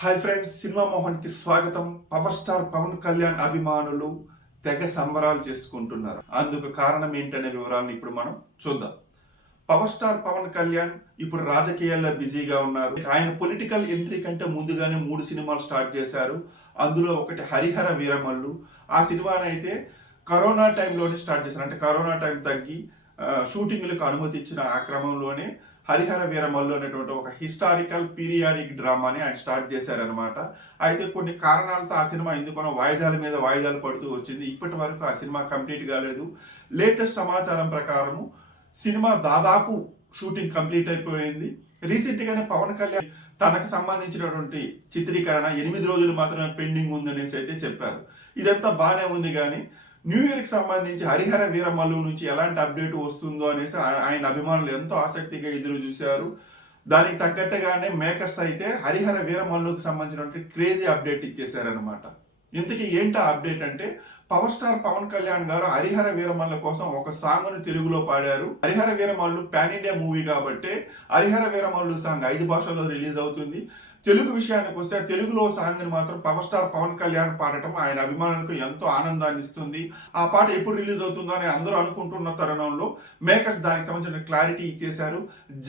Hi friends, cinema Mohan కి స్వాగతం. Power star Pawan Kalyan అభిమానులు తెగ సంబరాలు చేసుకుంటున్నారు. అందుకు కారణం ఏంటనే వివరాలను ఇప్పుడు మనం చూద్దాం. పవర్ స్టార్ పవన్ కళ్యాణ్ ఇప్పుడు రాజకీయాల్లో బిజీగా ఉన్నారు. ఆయన పొలిటికల్ ఎంట్రీ కంటే ముందుగానే 3 సినిమాలు స్టార్ట్ చేశారు. అందులో ఒకటి హరిహర వీరమల్లు. ఆ సినిమానైతే కరోనా టైంలోనే స్టార్ట్ చేశారు. అంటే కరోనా టైం తగ్గి షూటింగ్లకు అనుమతి ఇచ్చిన ఆ క్రమంలోనే హరిహర వీరమల్లు అనేటువంటి ఒక హిస్టారికల్ పీరియాడిక్ డ్రామాని ఆయన స్టార్ట్ చేశారనమాట. అయితే కొన్ని కారణాలతో ఆ సినిమా ఎందుకనో వాయిదాల మీద వాయిదాలు పడుతూ వచ్చింది. ఇప్పటి వరకు ఆ సినిమా కంప్లీట్ కాలేదు. లేటెస్ట్ సమాచారం ప్రకారము సినిమా దాదాపు షూటింగ్ కంప్లీట్ అయిపోయింది. రీసెంట్ గానే పవన్ కళ్యాణ్ తనకు సంబంధించినటువంటి చిత్రీకరణ 8 రోజులు మాత్రమే పెండింగ్ ఉందనేసి అయితే చెప్పారు. ఇదంతా బాగానే ఉంది, కానీ న్యూ ఇయర్ కి సంబంధించి హరిహర వీరమల్లు నుంచి ఎలాంటి అప్డేట్ వస్తుందో అనేసి ఆయన అభిమానులు ఎంతో ఆసక్తిగా ఎదురు చూశారు. దానికి తగ్గట్టుగానే మేకర్స్ అయితే హరిహర వీరమల్లుకి సంబంధించినటువంటి క్రేజీ అప్డేట్ ఇచ్చేశారనమాట. ఇంతకీ ఏంటి అప్డేట్ అంటే, పవర్ స్టార్ పవన్ కళ్యాణ్ గారు హరిహర వీరమల్లు కోసం ఒక సాంగ్ ను తెలుగులో పాడారు. Harihara Veeramallu pan India movie కాబట్టి హరిహర వీరమల్లు సాంగ్ 5 భాషల్లో రిలీజ్ అవుతుంది. తెలుగు విషయానికి వస్తే తెలుగులో సాంగ్ ని మాత్రం పవర్ స్టార్ పవన్ కళ్యాణ్ పాడటం ఆయన అభిమానులకు ఎంతో ఆనందాన్ని ఇస్తుంది. ఆ పాట ఎప్పుడు రిలీజ్ అవుతుందో అని అందరూ అనుకుంటున్న తరుణంలో మేకర్స్ దానికి సంబంధించిన క్లారిటీ ఇచ్చేశారు.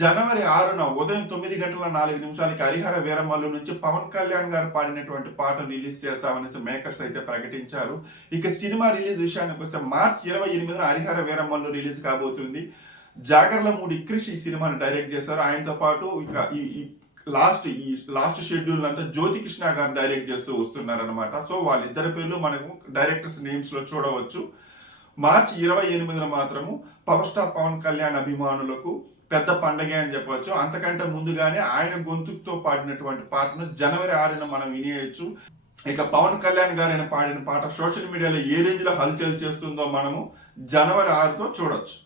జనవరి 6న ఉదయం 9:04 హరిహర వీరమల్లు నుంచి పవన్ కళ్యాణ్ గారు పాడినటువంటి పాటను రిలీజ్ చేస్తామనేసి మేకర్స్ అయితే ప్రకటించారు. ఇక సినిమా రిలీజ్ విషయానికి వస్తే మార్చి 28న హరిహర వీరమల్లు రిలీజ్ కాబోతుంది. జాగర్లమూడి క్రిష్ ఈ సినిమాని డైరెక్ట్ చేశారు. ఆయనతో పాటు ఇక ఈ లాస్ట్ షెడ్యూల్ అంతా జ్యోతి కృష్ణ గారు డైరెక్ట్ చేస్తూ వస్తున్నారనమాట. సో వాళ్ళిద్దరి పేర్లు మనకు డైరెక్టర్స్ నేమ్స్ లో చూడవచ్చు. మార్చి 28న మాత్రము పవర్ స్టార్ పవన్ కళ్యాణ్ అభిమానులకు పెద్ద పండగే అని చెప్పవచ్చు. అంతకంటే ముందుగానే ఆయన గొంతుతో పాడినటువంటి పాటను జనవరి 6న మనం వినేయచ్చు. ఇక పవన్ కళ్యాణ్ గారు పాడిన పాట సోషల్ మీడియాలో ఏ రేంజ్ లో హల్చల్ చేస్తుందో మనము జనవరి 6తో చూడొచ్చు.